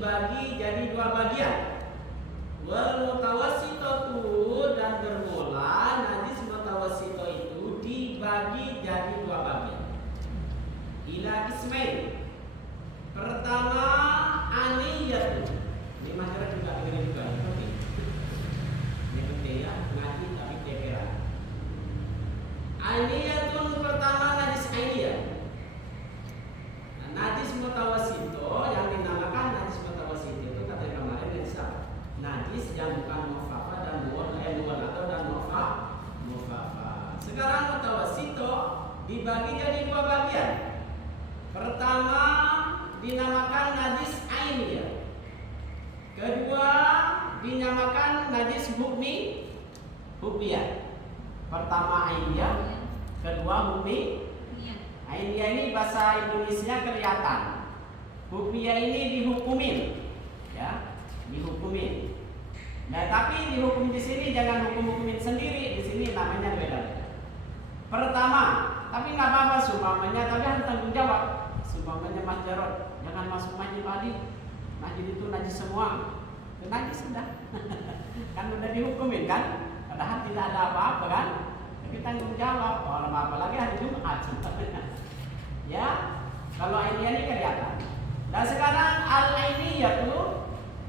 dibagi jadi dua bagian. Wal mutawassitatu, dan bermula najis mutawassito itu dibagi jadi dua bagian. Ila ismail. Pertama aniyatu. Ini masyarakat juga dengerin juga. Ini penting ya, ngaji tapi tekeran. Ainiyatun, pertama najis ainiyah. Najis mutawassito yang dinamakan najis mutawassito itu kata yang kemarin najis apa? Najis yang bukan mufafa dan muwalado dan mufafa. Sekarang mutawassito dibagi jadi dua bagian. Pertama dinamakan najis ainiyah. Kedua dinamakan najis hukmiyah. Pertama ainiyah, kedua hukmiyah. Ainiyah ini bahasa Indonesia kelihatan. Hukmiyah ini dihukumin, ya, dihukumin. Nah, tapi dihukum di sini jangan hukumin sendiri. Di sini namanya beda. Pertama, tapi nggak apa-apa sumpamanya, tapi harus tanggung jawab. Sumpamanya Mas Jarod, jangan masuk masjid tadi. Masjid itu najis semua. Itu najis sudah. Kan udah dihukumin kan? Padahal tidak ada apa-apa kan? Tapi tanggung jawab. Kalau apalagi hari Jumat. Ya, kalau ainiyah ini kelihatan. Dan sekarang al-ainiyah itu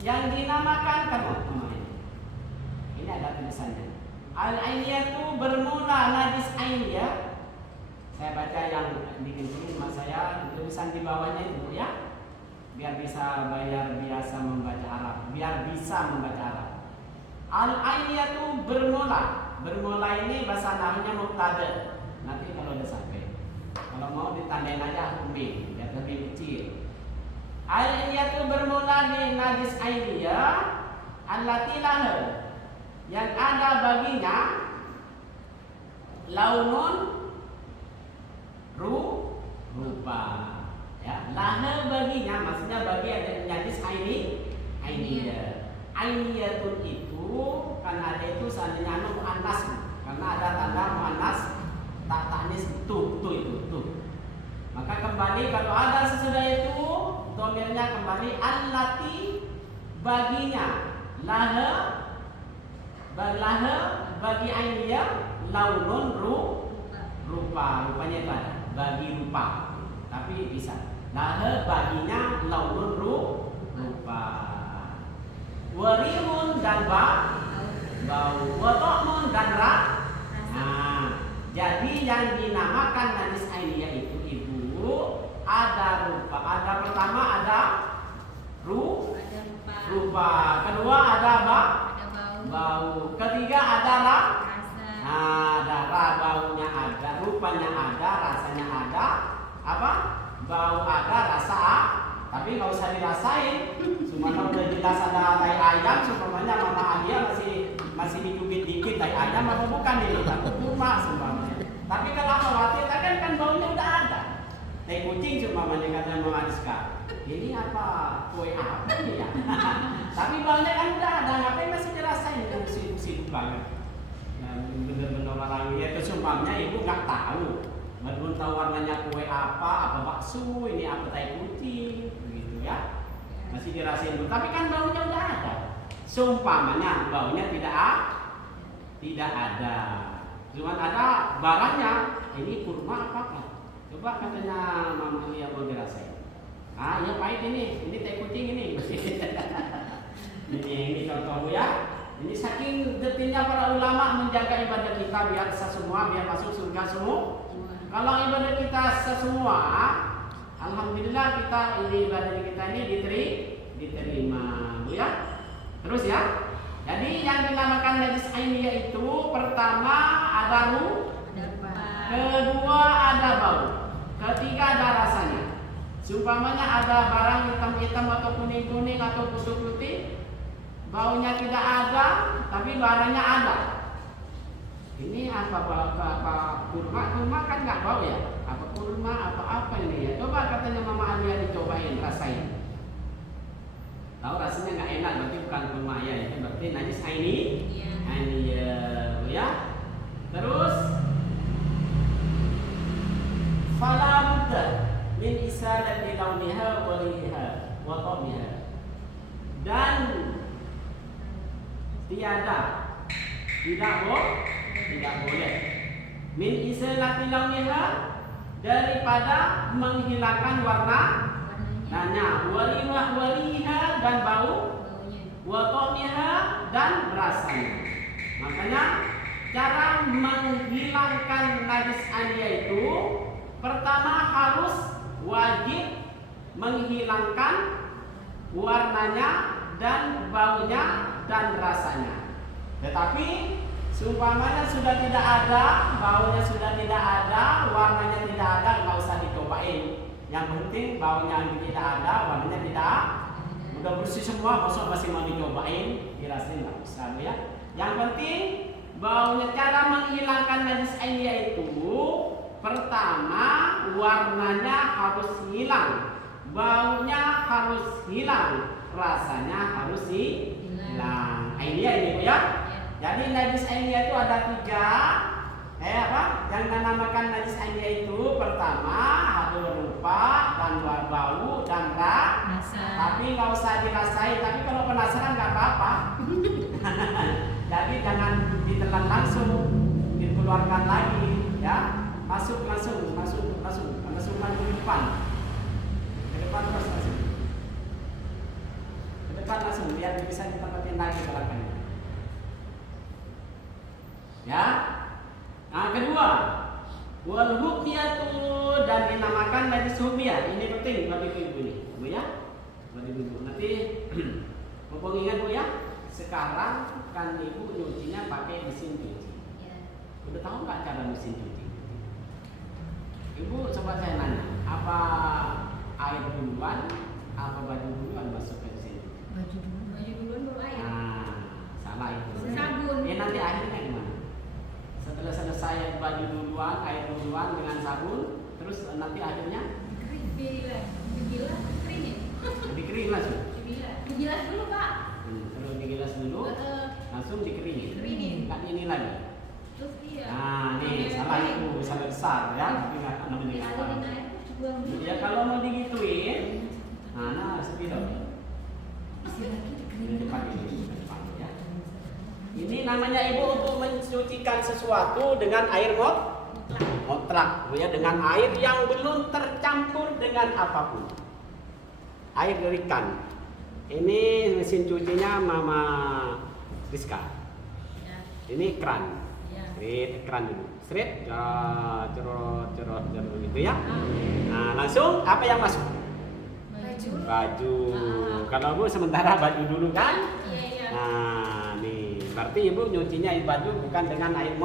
yang dinamakan ini ada tulisannya. Al-ainiyah itu bermula najis ainiyah. Saya baca yang bikin sini mas saya, tulisan di bawahnya itu ya. Biar bisa biasa membaca Arab, biar bisa membaca Arab. Al-ainiyah itu bermula. Bermula ini bahasa nahwunya mubtada. Nanti kalau udah sampai. Kalau mau ditandain aja umbi, biar lebih kecil. Ainiyah itu bermula di najis ainiyah allati lahu, yang ada baginya launun rupa. Ya, lahu baginya maksudnya bagi ada najis ainiyah. Ainiyatun itu kan ada itu seandainya muannas, karena ada tanda muannas tak tanis tu. Maka kembali kalau ada sesudah itu domirnya kembali allati baginya laha bagi ainiyah launun rupanya itu ada bagi rupa, tapi bisa laha baginya launun rupa, warihun dan bau, watokmun dan rasa. Nah, jadi yang dinamakan najis ainiyah itu ibu ada rupa. Ada pertama ada rupa. Kedua ada bau. Ketiga ada rasa. Ada baunya ada, rupanya ada, rasanya ada. Apa? Bau ada, rasa. Tapi nggak usah dirasain. Cuma kalau udah jelas ada tai ayam, semuanya mama Alia masih dicubit dikit tai ayam atau bukan ini? Takut cuma semuanya. Tapi kalau khawatir kan baunya udah ada. Tai kucing cuma kata Mama Ariska. Ini apa? Kue apa nih ya? Tapi baunya kan udah ada. Ngapain masih dirasain? Yang sibuk banget. Bener-bener orang itu sumpahnya ibu nggak tahu. Belum tahu warnanya kue apa bakso, ini apa tai kucing, begitu ya. Masih dirasain dulu. Tapi kan baunya udah ada. Seumpamanya baunya tidak ada. Cuma ada barangnya. Ini kurma apa? Coba katanya Mama Lia mau dirasain. Ya pahit ini tai kucing ini. ini contoh ya. Ini saking detailnya para ulama menjaga ibadah kita biar semua biar masuk surga semua. Kalau ibadah kita semua, alhamdulillah kita ibadah kita ini diterima, Bu ya. Terus ya. Jadi yang dinamakan najis ainiyah itu pertama ada kedua ada bau, ketiga ada rasanya. Seumpamanya ada barang hitam-hitam atau kuning-kuning atau putih-putih, baunya tidak ada, tapi barangnya ada. Ini apa kurma kan nggak bau ya? Apa kurma apa ini ya? Coba katanya Mama Alia dicobain rasain. Tahu rasanya nggak enak, berarti bukan kurma ya, itu berarti najis ainiyah ya. Terus fala budda min isalati launiha wa liha wa ta'miha. tiada, tidak boleh. Min islati launiha, daripada menghilangkan warnanya, waliha dan bau, watoniha dan rasanya. Makanya cara menghilangkan najis ania itu pertama harus wajib menghilangkan warnanya dan baunya dan rasanya. Tetapi seumpamanya sudah tidak ada, baunya sudah tidak ada, warnanya tidak ada, nggak usah dicobain. Yang penting baunya tidak ada, warnanya tidak, udah bersih semua, masih mau dicobain, dirasain nggak usah ya. Yang penting baunya, cara menghilangkan najis ania itu pertama warnanya harus hilang, baunya harus hilang, rasanya harus hilang. Ania ini Bu ya. Jadi najis ania itu ada 3. Yang dinamakan najis ania itu pertama harus rupa dan bau dan rasa. Tapi nggak usah dirasain. Tapi kalau penasaran nggak apa-apa. Jadi jangan ditelan langsung, dikeluarkan lagi, ya. Masuk maju ke depan. Ke depan terus masuk. Ke depan langsung biar bisa ditempatin lagi belakangnya. Ya. Nah, kedua, wal hukmiyatu, dan dinamakan najis hukmiyah. Ini penting bagi ibu ini, Bu ya. Bagi ibu. Nanti mumpung ingat Bu ya. Sekarang kan ibu nyucinya pakai mesin cuci. Udah tahu nggak cara mesin cuci? Ibu coba saya nanya, apa air duluan, apa baju duluan masuk ke mesin? Baju duluan baru air. Nah, salah itu. Sabun. Nanti akhirnya gimana? Setelah selesai baju duluan, air duluan dengan sabun, terus nanti akhirnya dibilas, kering. Dikering langsung. Dibilas dulu Pak. Terus digilas dulu, langsung dikeringin. Kan ini lagi. Terus iya. Nah, nih salah itu, salah besar ya. Tapi nggak namanya apa. Ya kalau mau digituin, nah seperti itu. Ini depan ini, depan ya. Ini namanya ibu untuk mencucikan sesuatu dengan air mutlak, Bu ya, dengan air yang belum tercampur dengan apapun. Air dari kan. Ini mesin cucinya Mama Rizka. Ini keran. Keran dulu. Seret, cerot gitu ya. Nah, langsung apa yang masuk? Baju. Kalau Bu sementara baju dulu kan? Iya. Nah, nih berarti ibu nyucinya baju bukan dengan air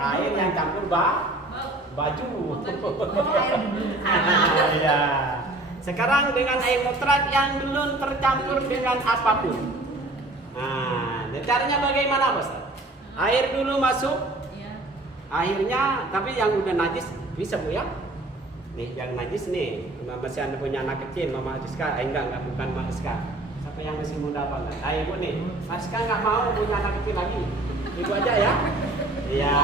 air yang campur baju. Air dulu. Iya. Sekarang dengan air mutlak yang belum tercampur dengan apapun. Nah, caranya bagaimana, Bos? Air dulu masuk. Airnya, tapi yang udah najis bisa Bu ya. Nih, yang najis nih, masih Anda punya anak kecil, Mama Rizka, enggak bukan Mama Rizka. Siapa yang masih muda banget? Ibu nih, Mas Rizka nggak mau punya anak kecil lagi. Ibu aja ya. Iya.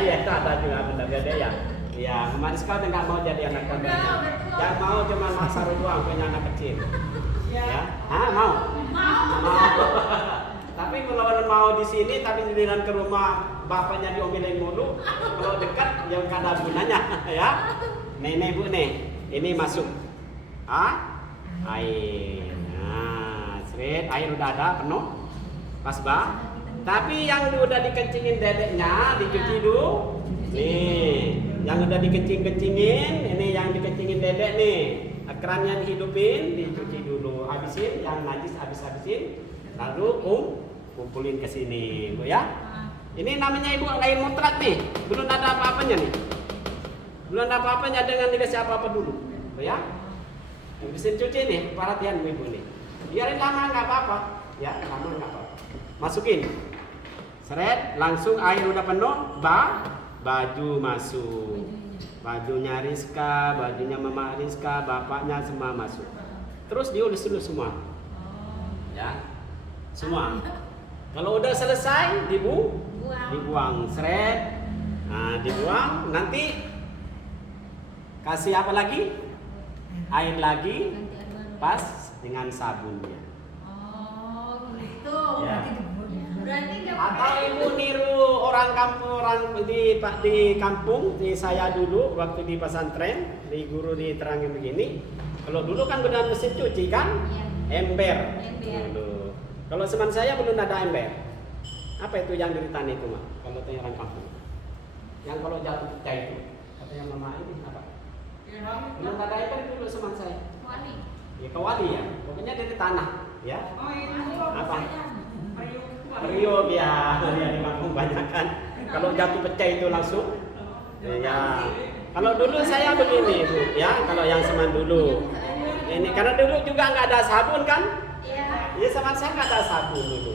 Iya, ada juga beda ya. Iya, Mama Rizka udah nggak mau jadi anak kandungnya. Yang mau cuma Mas Saru doang punya anak kecil. Ya, mau. Tapi kalau mau di sini, tapi giliran ke rumah bapaknya diomelin mulu, kalau dekat yang nggak ada gunanya, ya. Nih Bu nih, ini masuk. Air. Nah, seret, air udah ada penuh, pas Tapi yang udah dikencingin dedeknya dicuci dulu. Nih, yang udah dikencingin, ini yang dikencingin dedek nih. Kerannya dihidupin, dicuci dulu, habisin, yang najis habisin, lalu kumpulin ke sini, Bu ya. Ini namanya ibu air mutlak nih, belum ada apa-apanya nih. Belum ada apa-apanya dengan dikasih apa-apa dulu, Bu ya. Mesin cuci nih, perhatian ibu nih. Biarin lama nggak apa-apa, ya lama nggak apa-apa. Masukin, seret, langsung air udah penuh, baju masuk. Bajunya Rizka, bajunya Mama Rizka, bapaknya semua masuk. Terus diulus dulu semua, ya, semua. Kalau udah selesai, dibuang, seret. Nah, dibuang, nanti kasih apa lagi? Air lagi, pas dengan sabunnya. Itu Ya. berarti nggak Atau ibu niru orang kampung, orang di kampung di saya dulu waktu di pesantren, di guru diterangin begini. Kalau dulu kan benar mesin cuci kan, ember. Dulu. Kalau teman saya belum ada ember. Apa itu yang diritan itu mak? Kalau tanya orang kampung, yang kalau jatuh pecah itu, katanya mama ini apa? Belum ada ember dulu teman saya. Wali. Ya kewali ya, pokoknya dari tanah, ya. Oh ini Apa? Periuk ya, di kampung banyak kan. Kalau jatuh pecah itu langsung. Ya. Kalau dulu saya begini bu, ya. Kalau yang seman dulu, ini karena dulu juga nggak ada sabun kan? Iya. Ya sama saya nggak ada sabun dulu.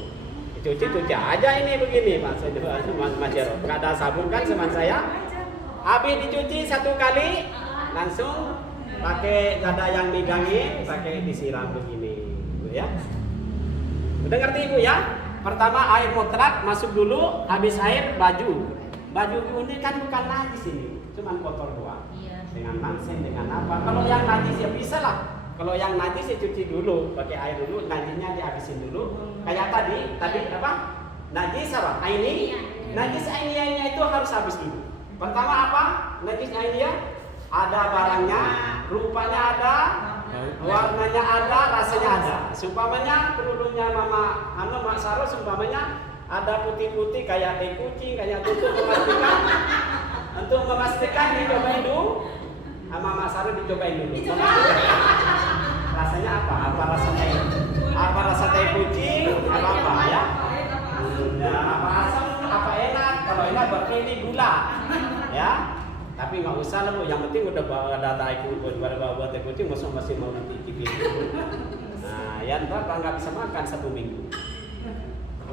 Cuci aja ini begini Mas Jero. Nggak ada sabun kan seman saya. Habis dicuci satu kali, langsung pakai ada yang megangin, pakai disiram begini, bu ya. Udah ngerti ibu ya? Pertama air mutlak masuk dulu, habis air baju. Baju ini kan bukan najis ini, cuman kotor doang. Iya. Dengan mansen, dengan apa? Kalau yang najis ya bisa lah. Kalau yang najis ya cuci dulu, pakai air dulu, najisnya dihabisin dulu. Kayak tadi apa? Najis apa? Aini. Najis ainianya itu harus habis dulu. Pertama apa? Najis ainia ada barangnya, rupanya ada, warnanya ada, rasanya ada. Sumpamanya kerudungnya Mak Saro sumpamanya ada putih-putih kayak teh kucing, kayak tutup untuk memastikan dicobain dulu. Sama Mak Saro dicobain dulu. Rasanya apa? Apa rasa teh kucing? Apa ya? Ya, apa asam? Apa enak? Kalau enak berarti ini gula. Ya. Tapi nggak usah lah bu, yang penting udah ada teh kucing, buat teh kucing masih mau dicicipin. Nah, ya ntar nggak bisa makan 1 minggu.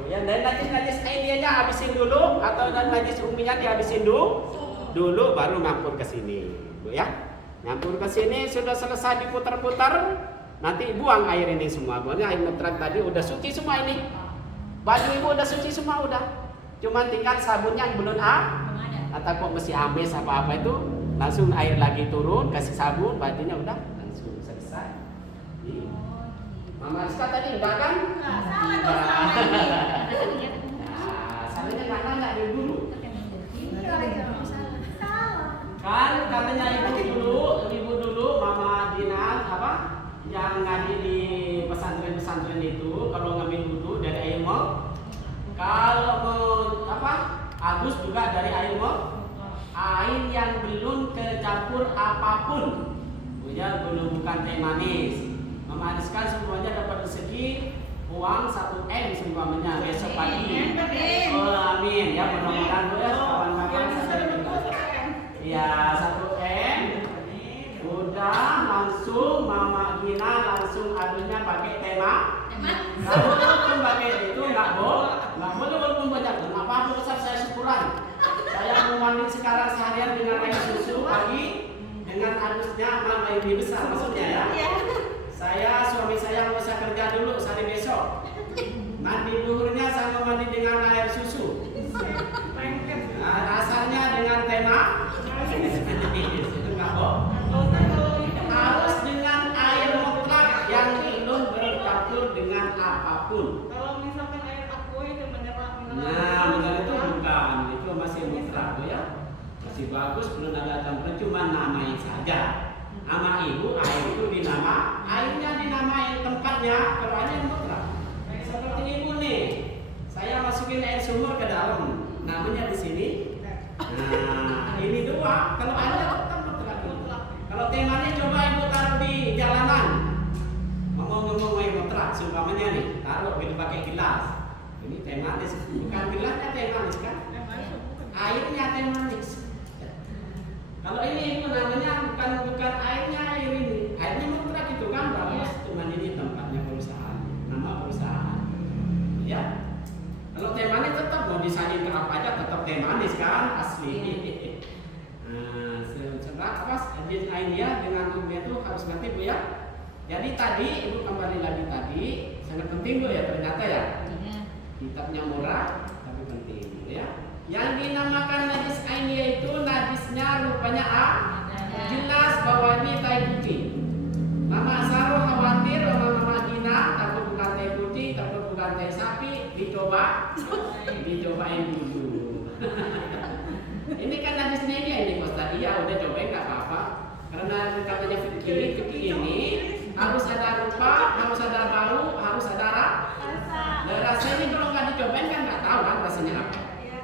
Ya, dan najis ainianya habisin dulu atau dan najis uminya dihabisin dulu baru ngampur ke sini, bu ya. Ngampur ke sini sudah selesai diputar-putar, nanti buang air ini semua. Pokoknya air netral tadi udah suci semua ini. Baju ibu udah suci semua udah. Cuman tinggal sabunnya yang belum atau kok masih amis apa itu langsung air lagi turun kasih sabun bajunya udah langsung selesai. Mama Rizka tadi enggak kan? Salah dong. Salahnya nggak dulu. Salah. Kan katanya ibu dulu Mama Dina apa yang ngaji di pesantren itu kalau ngambil wudu dari air mau kalau mau apa Agus juga dari air yang belum kecampur apapun, belum bukan teh manis. Memaniskan semuanya dapat rezeki uang 1 M semuanya besok pagi. Oh amin ya mudah-mudahan bu ya kawan-kawan ya 1 M. Udah langsung Mama Gina langsung adunya pakai tema. Kalau walaupun pakai itu nggak boleh walaupun banyak. Apa besar saya syukuran. Saya mau mandi sekarang seharian dengan air susu pagi dengan adusnya mama ini besar maksudnya ya. Suami saya mau kerja dulu sehari besok. Mandi duhurnya sama mandi dengan air susu. Asalnya dengan tema. Itu nggak harus dengan air mutlak yang belum bercampur dengan apapun. Kalau misalkan air aqua itu mineral Itu bukan, itu masih mutlak ya. Masih bagus, belum ada campuran, cuma namain saja. Nama ibu, air itu dinama, airnya dinamain tempatnya, kalau airnya mutlak. Seperti ibu nih, saya masukin air sumur ke dalam, namanya di sini. Nah, ini dua, kalau airnya tetap mutlak. Kalau temanya coba ibu taruh di jalanan, ngomong-ngomong air mutlak, sumpamanya nih, taruh gitu pakai gelas. Ini teh manis, bukan gelasnya teh manis kan? Airnya teh manis. Kalau ini ibu namanya bukan airnya air ini, airnya mutlak itu kan bagus, cuman ini tempatnya perusahaan, nama perusahaan. Ya. Kalau teh manis tetap mau disajiin ke apa aja tetap teh manis kan asli. Nah, setelah pas jenis airnya dengan umumnya itu harus ganti bu ya. Jadi tadi ibu kembali lagi tadi sangat penting bu ya ternyata ya. Kitabnya murah tapi penting ya. Yang dinamakan najis ainia itu najisnya rupanya jelas bahwa ini teh putih. Mama Saro khawatir Mama Gina takut bukan teh putih, takut bukan teh dicobain dulu. Ini kan hadisnya ini Ustaz. Iya, udah cobain nggak apa-apa. Karena katanya fikih ini harus ada rupa, harus ada bau, harus ada rasa ini kalau nggak dicobain kan nggak tahu kan rasanya apa. Ya,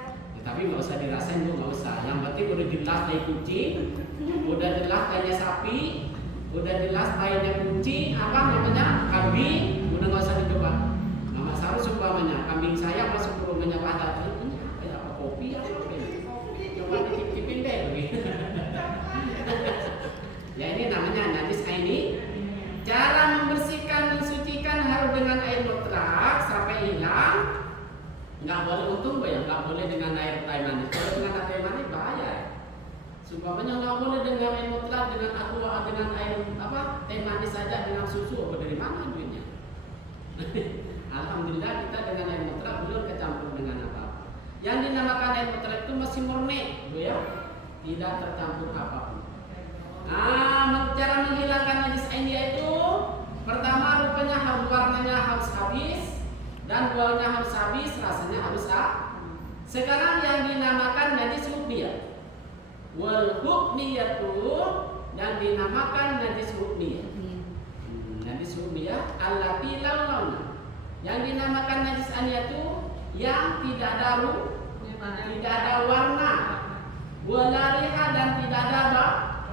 tapi nggak usah dirasain tuh, nggak usah. Yang penting udah jelas tai kucing, udah jelas tainya sapi, udah jelas tainya kucing, apa namanya kambing, udah nggak usah dicoba. Mama Saru umpamanya kambing saya masuk ke rumahnya Pak ini apa kopi apa coba dicicipin deh begitu. Ya ini namanya najis aini. Cara membersihkan mensucikan harus dengan air mutlak sampai hilang. Nggak boleh untung ya, nggak boleh dengan air teh manis. Kalau dengan air manis bahaya. Sumpamanya nggak boleh dengan air mutlak, dengan aqua, dengan air apa teh manis saja, dengan susu. Apa dari mana duitnya? Alhamdulillah kita dengan air mutlak belum kecampur dengan apa-apa. Yang dinamakan air mutlak itu masih murni, Bu ya, tidak tercampur apapun. Cara menghilangkan najis India itu pertama rupanya warnanya harus habis dan baunya harus habis, rasanya harus Sekarang yang dinamakan najis hukmiyah. Wal hukmiyatu yang dinamakan najis hukmiyah. Najis hukmiyah allati launa. Yang dinamakan najis aniyah itu yang tidak ada tidak ada warna, wala riha dan tidak ada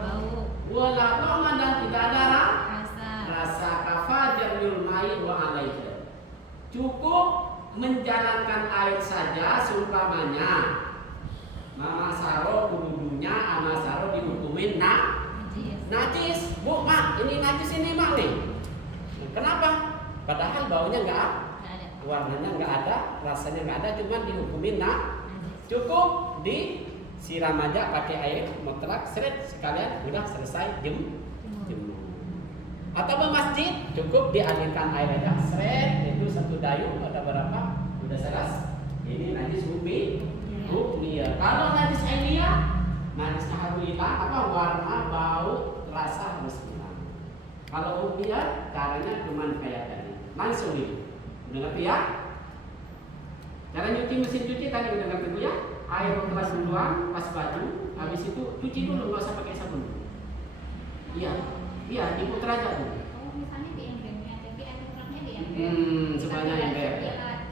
bau, wala ta'ma dan tidak ada rasa kafajarul mai wa alaihi. Cukup menjalankan air saja seumpamanya Mama Saro kudunya Mama Saro dihukumin najis. Bu, Mak, ini najis ini Mak nih. Kenapa? Padahal baunya enggak ada, warnanya enggak ada, rasanya enggak ada, cuma dihukumin cukup disiram aja pakai air mutlak, seret sekalian udah selesai jemur. Atau ke masjid cukup dialirkan air aja, seret itu satu dayung ada berapa udah selesai. Ini najis hukmiyah. Kalau najis ainiyah, najisnya harus hilang, apa warna, bau, rasa harus hilang. Kalau hukmiyah caranya cuma kayak tadi, langsung itu. Udah ngerti ya? Cara nyuci mesin cuci tadi udah ngerti Bu ya? Air keras duluan pas baju, habis itu cuci dulu, nggak usah pakai sabun. Iya, diputer aja tuh. Oh, misalnya di embernya, tapi air mutlaknya di ember. Semuanya ember.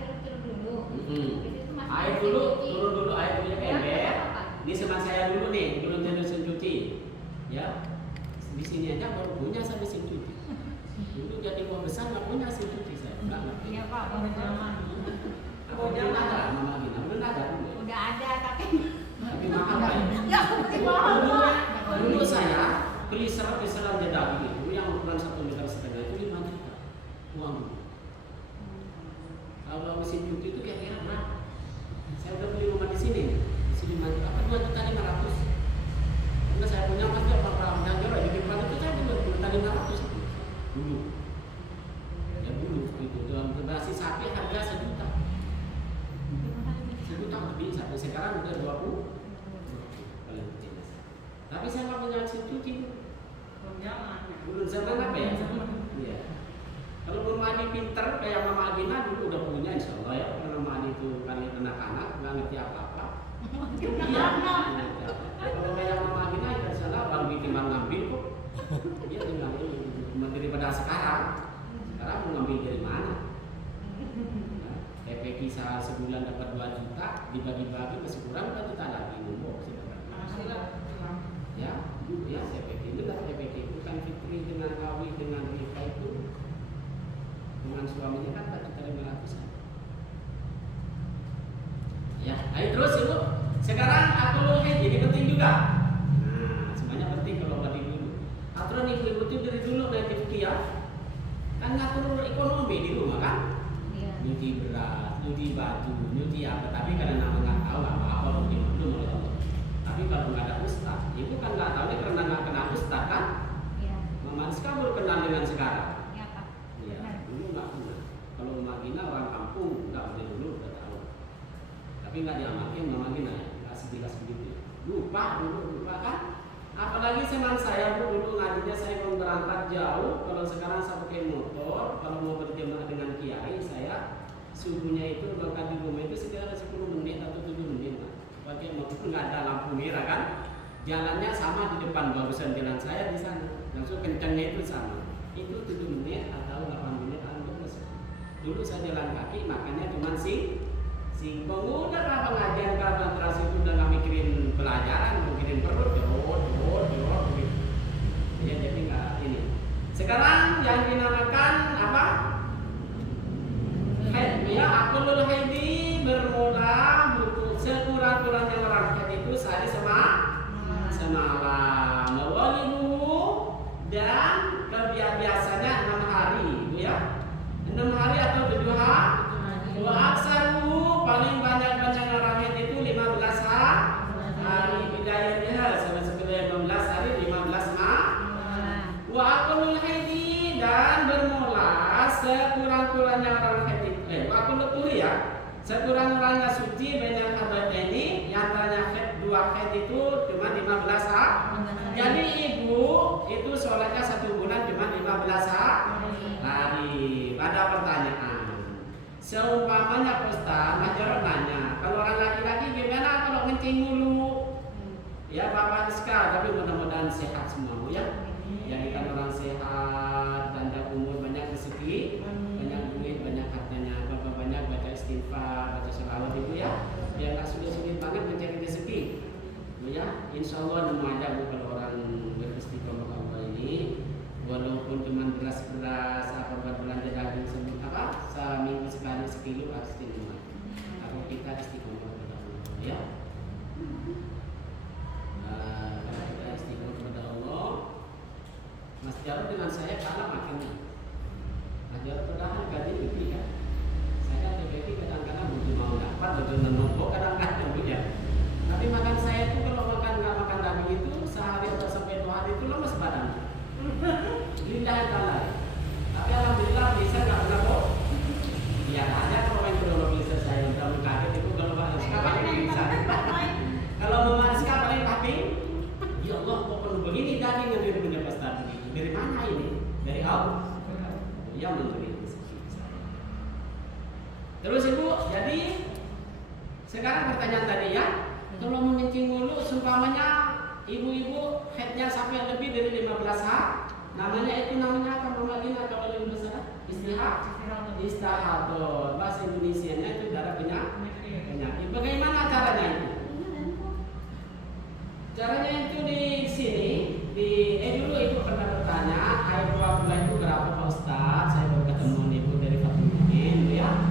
Celup dulu. Air dulu, turun dulu air punya ember. Ini sama saya dulu nih, belum jadi mesin cuci. Ya, di sini aja baru punya saya mesin cuci. Dulu jadi mau besar nggak punya mesin cuci saya. Nggak ngerti. Iya Pak, baru zaman. Belum ada, Mama Gina, belum ada dulu. Udah ada tapi Mahal Pak. Dulu saya beli serat daging itu yang ukuran 1,5 meter itu 5 juta uang. Kalau mesin cuci itu kira-kira berapa? Saya udah beli rumah di sini 5 juta, apa 2,5 juta. Karena saya punya mas dia orang yang jual di depan itu saya juga 2,5 juta dulu. Ya dulu itu dalam nasi sapi harga 1 juta. 1 juta lebih sampai sekarang udah 20. Tapi saya nggak punya mesin cuci. Belum zaman apa ya? Iya. Kalau Mama Adi pinter kayak Mama Adina dulu udah punya insya Allah ya. Karena Mama Adi itu kali anak-anak nggak ngerti apa-apa. Iya. Kalau kayak Mama Adina di sana bang bikin bang ngambil kok. Dia tinggal ini daripada sekarang. Sekarang mau ngambil dari mana? TP kisah sebulan dapat 2 juta dibagi-bagi masih kurang 2 juta lagi numpuk sih. Ya, CPT itu lah CPT itu kan Fitri dengan Awi dengan Rika itu dengan suaminya kan 4,5 juta. Ya, ayo terus Ibu. Sekarang aturan ini penting juga. Nah, semuanya penting kalau dari dulu. Aturan ibu-ibu itu dari dulu naik fikih kan ngatur ekonomi di rumah kan. Nyuci beras, nyuci baju, nyuci apa. Tapi karena nggak tahu apa-apa mungkin belum tahu. Tapi kalau nggak ada ustaz, ibu kan nggak tahu nih karena nggak kenal ustaz kan? Iya. Mama Rizka baru kenal dengan sekarang. Iya Pak. Iya. Dulu nggak kenal. Kalau Mama Gina orang kampung nggak boleh dulu udah tahu. Tapi nggak diamatin Mama Gina, nggak sejelas begitu. Lupa kan? Apalagi teman saya dulu ngajinya saya mau berangkat jauh. Kalau sekarang saya pakai motor, kalau mau berjemaah dengan kiai saya subuhnya itu makan di rumah itu sekitar 10 menit atau 7 menit lah. Pakai mobil nggak ada lampu merah kan, jalannya sama di depan barusan jalan saya di sana, langsung kencangnya itu sama, itu 7 menit atau 8 menit untuk selesai. Dulu saya jalan kaki makannya cuma singkong, udah lah pengajian kalau terasa itu udah nggak mikirin pelajaran, mikirin perut, jod begitu. Ya jadi nggak ini. Sekarang yang dinamakan apa? Haid, ya akulul haidi bermula untuk sekurang-kurangnya orang haid itu sehari semalam. Waliduhu dan kebiasaannya 6 hari, Bu ya. 6 hari atau 7 hari. Wa aksaru paling banyak orang haid itu 15 hari. Bidayahnya sebelum 15 hari 15 Wa akulul haidi dan bermula sekurang-kurangnya orang haid. Wa akulul turi ya. Sekurang-kurangnya suci banyak hadat ini yang tanya haid 2 haid itu cuma 15 hari. Jadi ibu itu sholatnya 1 bulan cuma 15 hari. Ada pertanyaan. Seumpamanya Ustaz, Majarot nanya, kalau orang laki-laki gimana kalau ngencing mulu? Ya Bapak Rizka, tapi mudah-mudahan sehat semua ya. Jadikan orang sehat, panjang umur, banyak rezeki, banyak duit, banyak hartanya, Bapak banyak baca istighfar, baca selawat itu ya. Biar nggak sulit-sulit banget mencari rezeki, Bu ya. Insya Allah nemu aja Bu kalau orang beristiqomah Allah ini, walaupun cuma beras-beras apa buat belanja daging seminggu sekali sekilo pasti nemu. Kalau kita istiqomah kepada Allah ya. Kalau kita istiqomah kepada Allah, Mas Jarod dengan saya kalah makannya. Mas Jarod padahal gaji lebih kan. Saya lebih kadang-kadang butuh mau dapat, butuh menumpuk kadang-kadang punya. Tapi makan saya itu kalau nggak makan daging itu sehari atau sampai 2 hari itu lemes badan. Lillahi ta'ala. Tapi alhamdulillah bisa nggak pernah kok. Biar aja kalau yang kedua bisa saya udah kaget itu kalau Pak Rizka paling bisa. Kalau Mama Rizka paling tapi, ya Allah kok perlu begini daging yang dari punya pasar begini. Dari mana ini? Dari Allah. Yang memberi rezeki. Terus Ibu, jadi sekarang pertanyaan tadi ya, kalau mengencing mulu, seumpamanya ibu-ibu haidnya sampai lebih dari 15 hari, namanya apa Mama kalau lebih besar? Istihadah. Bahasa Indonesianya itu darah penyakit. Bagaimana caranya itu? Caranya itu di sini, dulu Ibu pernah bertanya, air 2 bulan itu berapa Pak Ustaz? Saya baru ketemu Ibu dari Fatihah, ya.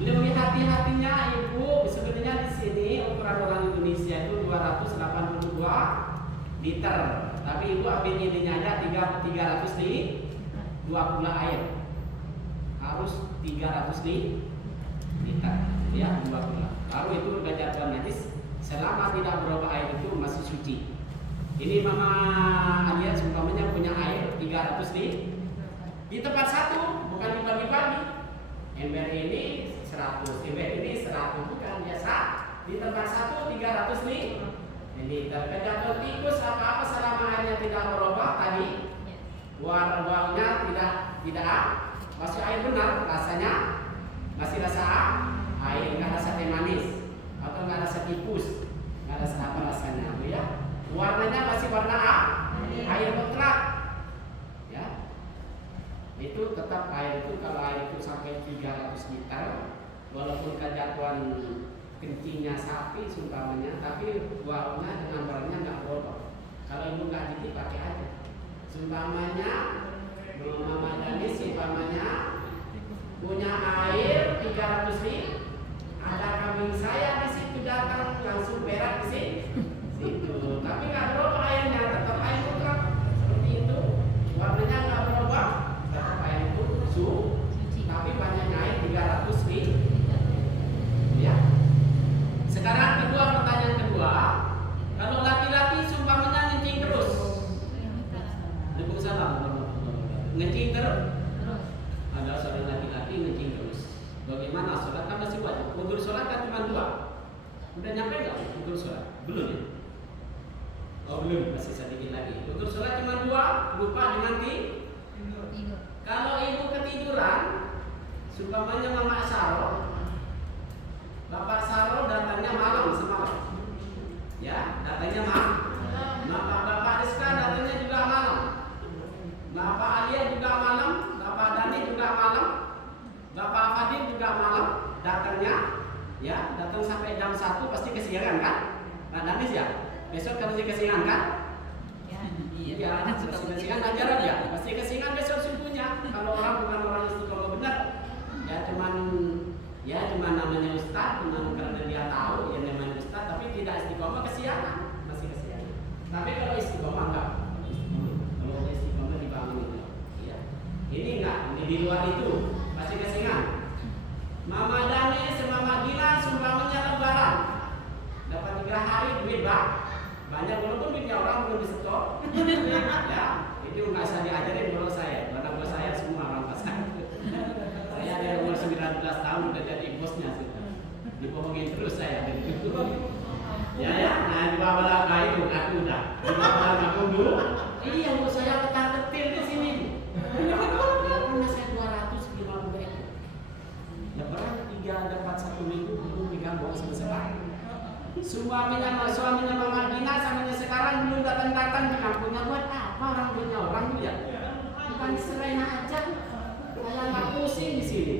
Lebih hati-hatinya Ibu, sebenarnya di sini ukuran orang Indonesia itu 282 liter. Tapi Ibu ambil ininya aja 300 air. Harus 300 liter, ya 2 bulan. Baru itu jadwal najis. Selama tidak berubah air itu masih suci. Ini Mama Alia seumpamanya punya air 300 di tempat satu, bukan dibagi-bagi. Ember ini 100, ember ini 100, bukan biasa. Di tempat satu 300 ini terkejatuh tikus apa-apa selama airnya tidak berubah tadi. Warna-warnanya tidak masih air benar, rasanya masih rasa air, nggak rasa teh manis atau nggak rasa tikus, nggak rasa apa rasanya, ya. Warnanya masih warna air mutlak, ya. Itu tetap air itu kalau air itu sampai 300 liter, walaupun kejatuhan kencingnya sapi seumpamanya, tapi warna dengan warnanya nggak berubah. Kalau Ibu nggak jadi pakai aja. Seumpamanya Mama Dani seumpamanya punya air 300 liter, ada kambing saya di situ datang langsung berak di situ. Tapi nggak berubah airnya, tetap air mutlak seperti itu. Warnanya nggak berubah, tetap air itu suci. Tapi banyaknya air 300 liter. Ya. Sekarang pertanyaan kedua, kalau laki-laki seumpamanya ngencing terus, ngencing terus. Ada seorang laki-laki ngencing terus. Bagaimana sholat? Kan masih wajib. Udur sholat kan cuma 2. Udah nyampe nggak udur sholat? Belum ya? Oh belum, masih sedikit lagi. Udur sholat cuma 2, lupa dengan tidur. Kalau Ibu ketiduran, seumpamanya Mama Sarah Bapak Saro datangnya malam semalam. Ya, datangnya malam. Bapak Rizka datangnya juga malam. Bapak Alia juga malam. Bapak Dani juga malam. Bapak Fadil juga malam. Datangnya, ya, datang sampai jam 1 pasti kesiangan kan? Pak Danis ya, besok kalau kesiangan kan? Iya, kesiangan ajaran ya, pasti kesiangan besok subuhnya. Kalau orang bukan orang istiqomah benar, ya cuman namanya ustaz, cuman karena dia tahu ya namanya ustaz, tapi tidak istiqomah kesiangan, masih kesiangan. Tapi kalau istiqomah enggak, kalau istiqomah dibangun itu, ya. Ini enggak, ini di luar itu pasti kesiangan. Mama Dani sama Mama Gina sumbangannya lebaran, dapat 3 hari duit banyak walaupun duitnya orang belum disetor. Ya, itu nggak usah diajarin kalau saya, karena bos saya semua orang pasar. Saya dari umur 19 tahun udah jadi bosnya sudah. Dibohongin terus saya dari itu. Ya, nah di bawah itu aku udah. Di bawah aku dulu. Iya, bos saya ketar-ketir di sini. Ya, karena saya 250 itu. Ya pernah 3 dapat 1 minggu belum pegang uang selesai. Suaminya Mama Gina samanya sekarang belum datang di kampungnya. Buat apa orang punya orang tuh ya? Bukan diserahin aja. Kayak nggak pusing di sini.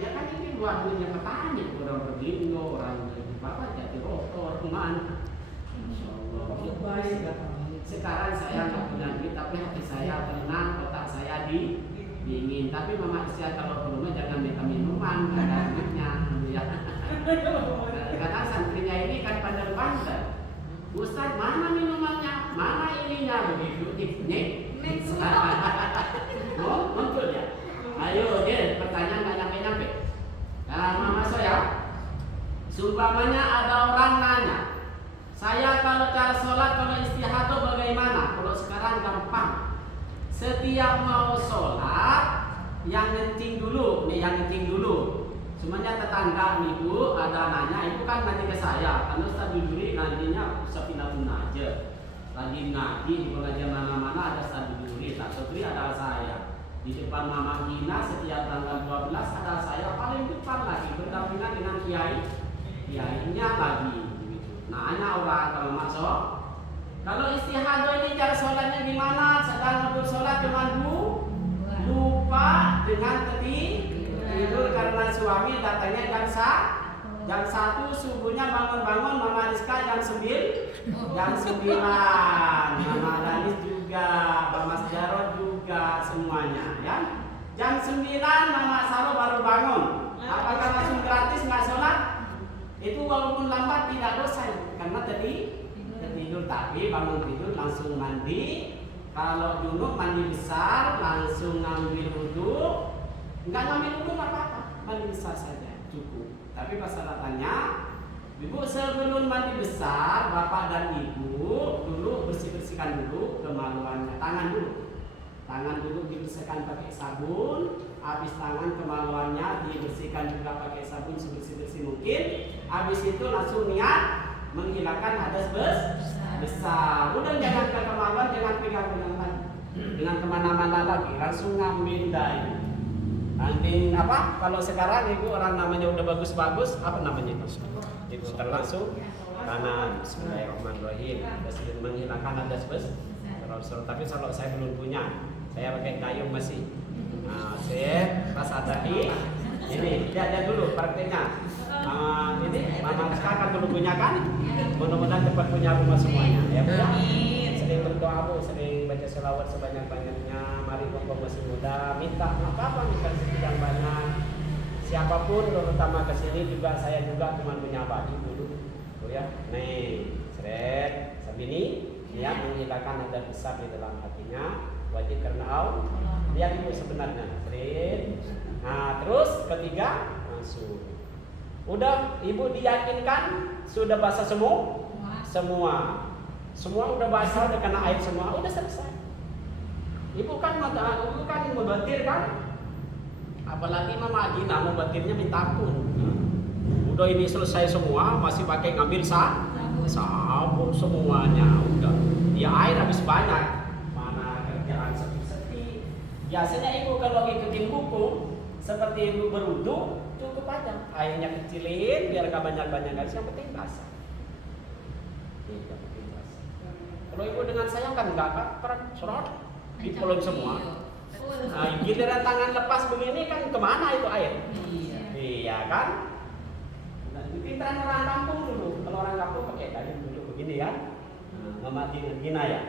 Ya kan ini buat dunia petani, orang berdindo, orang bapak jadi rotor, kemana? Masya Allah. Baik. Sekarang saya nggak punya duit, tapi hati saya tenang, otak saya dingin. Tapi Mama Isya kalau perlu jangan minta minuman, nggak ada duitnya, ya. Karena santrinya ini kan pandai-pandai. Ustaz, mana minumannya? Mana ininya? Begitu nih. Oh, muncul ya. Ayo, dia pertanyaan nggak nyampe-nyampe. Nah, Mama Soya, sumpamanya ada orang nanya, saya kalau cara sholat kalau istihadah bagaimana? Kalau sekarang gampang. Setiap mau sholat, yang ngencing dulu, Semuanya tetangga ibu ada nanya, itu kan nanti ke saya. Karena Ustaz Duduri nantinya Safinatun aja. Lagi ngaji di pengajian mana-mana ada Ustaz Duduri, tak Sotri ada saya. Di depan Mama Gina setiap tanggal 12 ada saya paling depan lagi berdampingan dengan kiainya lagi. Nanya orang kalau masuk. Kalau istihadah ini cara sholatnya gimana? Sedang untuk sholat cuma lupa dengan tidur karena suami datangnya jam 1 subuhnya bangun Mama Rizka jam 9 Mama Danis juga, Mama Jarod juga semuanya ya. Jam 9 Mama Saro baru bangun. Apakah langsung gratis nggak sholat? Itu walaupun lambat tidak dosa karena tadi tidur, tapi bangun tidur langsung mandi. Kalau junub mandi besar langsung ngambil wudhu. Enggak ngambil wudhu nggak apa-apa, mandi besar saja cukup. Tapi masalahnya, ibu sebelum mandi besar, bapak dan ibu dulu bersihkan dulu kemaluannya, tangan dulu dibersihkan pakai sabun. Habis tangan kemaluannya dibersihkan juga pakai sabun sebersih mungkin. Habis itu langsung niat menghilangkan hadas besar. Udah jangan ke kemaluan, jangan pegang-pegang lagi. Dengan kemana-mana lagi, langsung ngambil dari. Nanti apa? Kalau sekarang ibu orang namanya udah bagus-bagus, apa namanya itu? Ibu langsung kanan. Bismillahirrahmanirrahim. Sudah menghilangkan hadas besar. Tapi kalau saya belum punya, saya pakai gayung masih. Nah, saya pas ada ini dia dulu prakteknya. Ini Mama Rizka kan belum punya kan? Mudah-mudahan cepat punya rumah semuanya. Ya Bu. Sering berdoa Bu, sering baca selawat sebanyak-banyaknya. Mari Bapak masih muda, minta apa-apa minta sedikit banyak. Siapapun terutama ke sini juga saya juga cuma punya baju dulu. Oh ya. Nih, seret sabini dia menghilangkan hadas besar di dalam hatinya. Wajib karena Allah. Lihat ibu sebenarnya. Seret. Nah, terus ketiga langsung. Udah ibu diyakinkan sudah basah semua udah basah, udah kena air semua, udah selesai. Ibu kan membatir kan, apalagi Mama Gina membatirnya minta ampun. Udah ini selesai semua masih pakai ngambil sabun semuanya, udah ya air habis banyak, mana kerjaan sepi. Biasanya ibu kalau ngikutin buku seperti ibu berwudu cukup aja. Airnya kecilin biar gak banyak-banyak guys, yang penting basah. Yang penting basah. Kalau ibu dengan saya kan enggak kan, serot dipeluk semua. Nah, giliran tangan lepas begini kan kemana itu air? Iya kan? Nah, pintaran orang kampung dulu. Kalau orang kampung pakai dayung dulu begini ya. Mama Gina ya.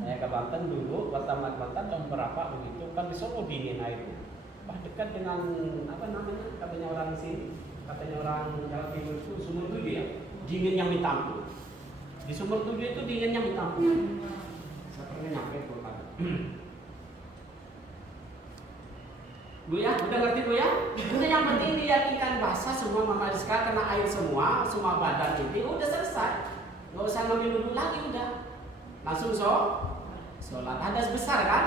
Saya ke Banten dulu, pertama Banten tahun berapa begitu kan di Solo dingin airnya. Wah dekat dengan apa namanya? Katanya orang sini, katanya orang Jawa Timur itu Sumur Tujuh ya. Dinginnya minta ampun. Di Sumur Tujuh itu dinginnya minta ampun. Saya pernah nyampe ke Banten. Bu ya, udah ngerti Bu ya? Udah yang penting diyakinkan basah semua Mama Rizka kena air semua badan ini udah selesai. Nggak usah ngambil dulu lagi udah. Langsung sholat. Hadas besar kan?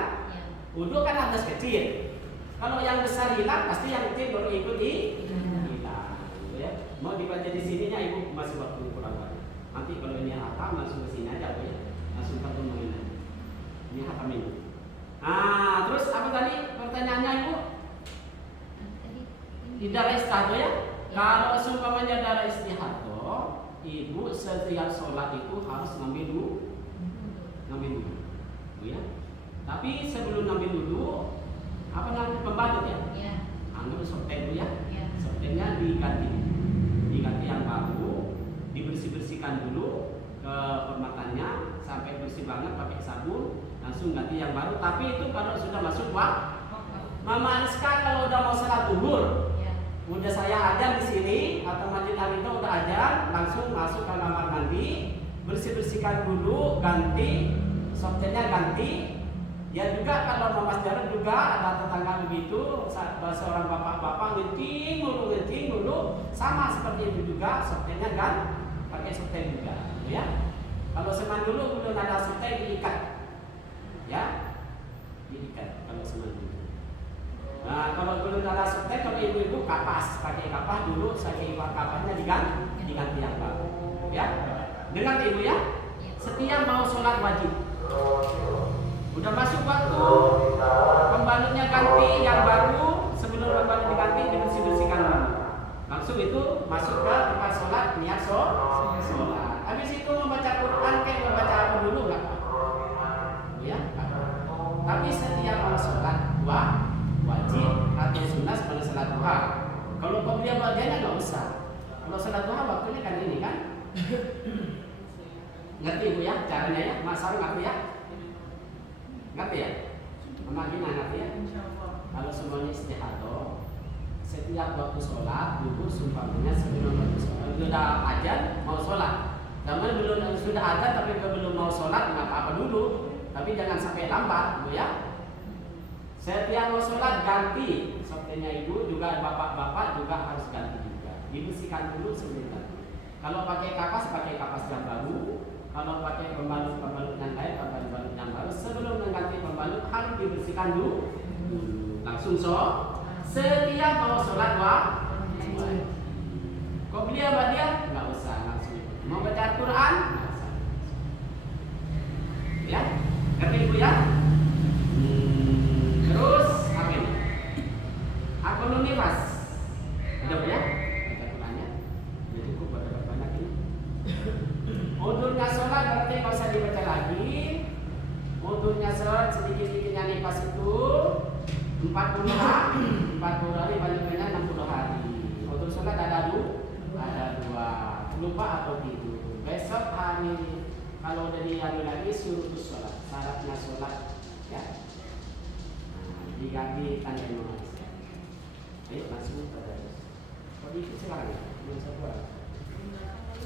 Wudhu kan hadas kecil. Kalau yang besar hilang pasti yang kecil baru ikut hilang. Ya. Mau dibaca di sininya ibu masih waktu kurang banyak. Nanti kalau ini hatam langsung ke sini aja Bu ya. Langsung ketemu ini. Ini hatam ini. Ah, terus apa tadi pertanyaannya ibu? Di darah istihadah ya? Kalau seumpamanya darah istihadah, ibu setiap sholat itu harus ngambil dulu, ya. Tapi sebelum ngambil dulu, apa namanya pembalut ya? Anggap softtek dulu ya. Softeknya diganti yang baru, dibersihkan dulu ke permatannya sampai bersih banget pakai sabun, langsung ganti yang baru. Tapi itu kalau sudah masuk Mama Rizka kalau udah mau sholat zuhur. Udah saya ajar di sini atau Masjid Al-Hidayah udah ajar, langsung masuk ke kamar mandi, bersihkan dulu, ganti, softnya ganti. Ya juga kalau Mama Jarod juga ada tetangga begitu, seorang bapak-bapak ngencing dulu, sama seperti itu juga, softnya kan pakai softnya juga, ya. Kalau seman dulu belum ada softnya diikat, ya, diikat kalau seman dulu. Nah, kalau belum ada softtek, kalau ibu-ibu kapas, pakai kapas dulu, saking kapasnya diganti yang baru. Ya, dengar ibu ya. Setiap mau sholat wajib. Udah masuk waktu, pembalutnya ganti yang baru, sebelum pembalut diganti dibersihkan dulu. Langsung itu masuk ke tempat sholat, niat sholat. Habis itu membaca Quran kayak membaca apa dulu nggak? Ya. Tapi setiap mau sholat wajib atau sunnah sebagai salat duha. Kalau pembelian bagiannya nggak usah. Kalau salat duha waktunya kan ini kan. Ngerti ibu ya caranya ya? Mas Sarung ngerti ya? Ngerti ya? Mama Gina ngerti ya? Kalau semuanya istihadah, setiap waktu sholat dulu sumpahnya sebelum waktu sholat sudah ajan mau sholat. Namun belum sudah ajan tapi belum mau sholat nggak apa-apa dulu. Tapi jangan sampai lambat, bu ya. Setiap mau sholat ganti softnya ibu juga bapak-bapak juga harus ganti juga. Dibersihkan dulu sebelum ganti. Kalau pakai kapas yang baru. Kalau pakai pembalut yang lain pembalut yang baru. Sebelum mengganti pembalut harus dibersihkan dulu. Langsung setiap mau sholat wajib. Kok beliau dia nggak usah langsung. Mau baca Quran nggak usah. Ya, ngerti ibu ya? Terus apa ini? Akun nifas. Udah ya? Baca Qurannya. Ya cukup pada banyak ini. Udurnya sholat berarti nggak usah dibaca lagi. Udurnya sholat sedikit-sedikitnya nifas itu 40 hari paling banyak 60 hari. Udur sholat ada dua. Lupa atau tidur. Besok hari kalau udah di hari lagi suruh sholat. Syaratnya sholat ya. Diganti tanda nomor. Ayo langsung pada. Kok itu sekarang ya? Belum sebuah.